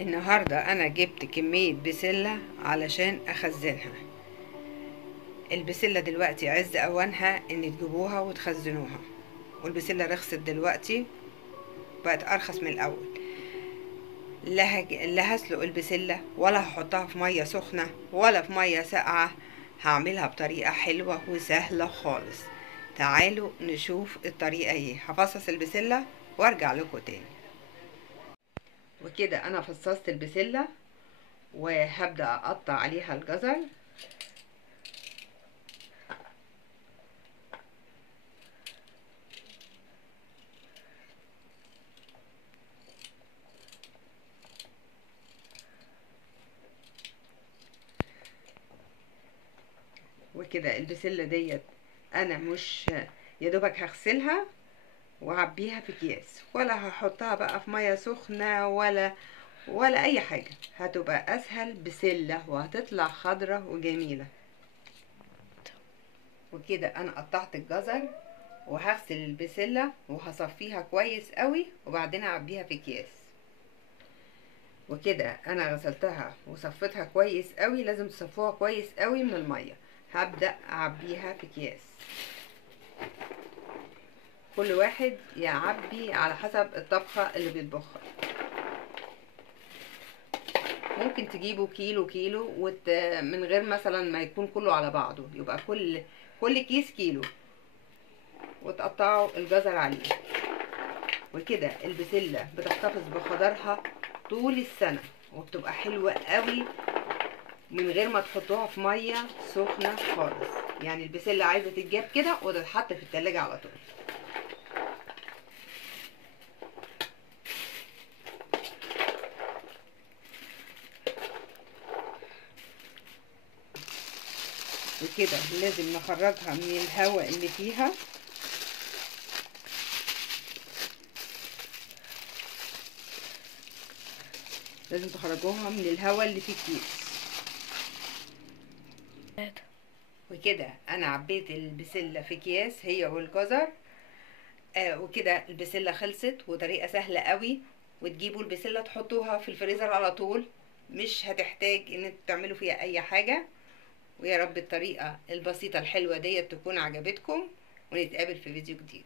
النهاردة انا جبت كمية بسلة علشان اخزنها. البسلة دلوقتي عز اوانها ان تجيبوها وتخزنوها، والبسلة رخصت دلوقتي، بقت ارخص من الاول. لا هسلق البسلة ولا هحطها في مية سخنة ولا في مية ساقعة، هعملها بطريقة حلوة وسهلة خالص. تعالوا نشوف الطريقة ايه. هفصص البسلة وارجع لكم تاني. وكده انا فصصت البسلة وهبدأ اقطع عليها الجزر. وكده البسلة ديت انا مش يا دوبك هغسلها وهعبيها في اكياس، ولا هحطها بقى في ميه سخنه ولا اي حاجه. هتبقى اسهل بسله وهتطلع خضره وجميله. وكده انا قطعت الجزر وهغسل البسله وهصفيها كويس قوي وبعدين اعبيها في اكياس. وكده انا غسلتها وصفيتها كويس قوي، لازم تصفوها كويس قوي من الميه. هبدأ اعبيها في اكياس، كل واحد يعبي على حسب الطبخة اللي بيطبخها. ممكن تجيبوا كيلو كيلو من غير مثلا ما يكون كله على بعضه، يبقى كل كيس كيلو، وتقطعوا الجزر عليه. وكده البسلة بتحتفظ بخضرها طول السنة وبتبقى حلوة قوي من غير ما تحطوها في مية سخنة خالص. يعني البسلة عايزة تتجاب كده وتتحط في التلاجة على طول. وكده لازم نخرجها من الهواء اللي فيها. لازم تخرجوها من الهواء اللي في الكيس. وكده انا عبيت البسلة في اكياس هي والجزر. وكده البسلة خلصت، وطريقة سهلة قوي. وتجيبوا البسلة تحطوها في الفريزر على طول، مش هتحتاج ان انتوا تعملوا فيها اي حاجة. ويا رب الطريقة البسيطة الحلوة ديت تكون عجبتكم، ونتقابل في فيديو جديد.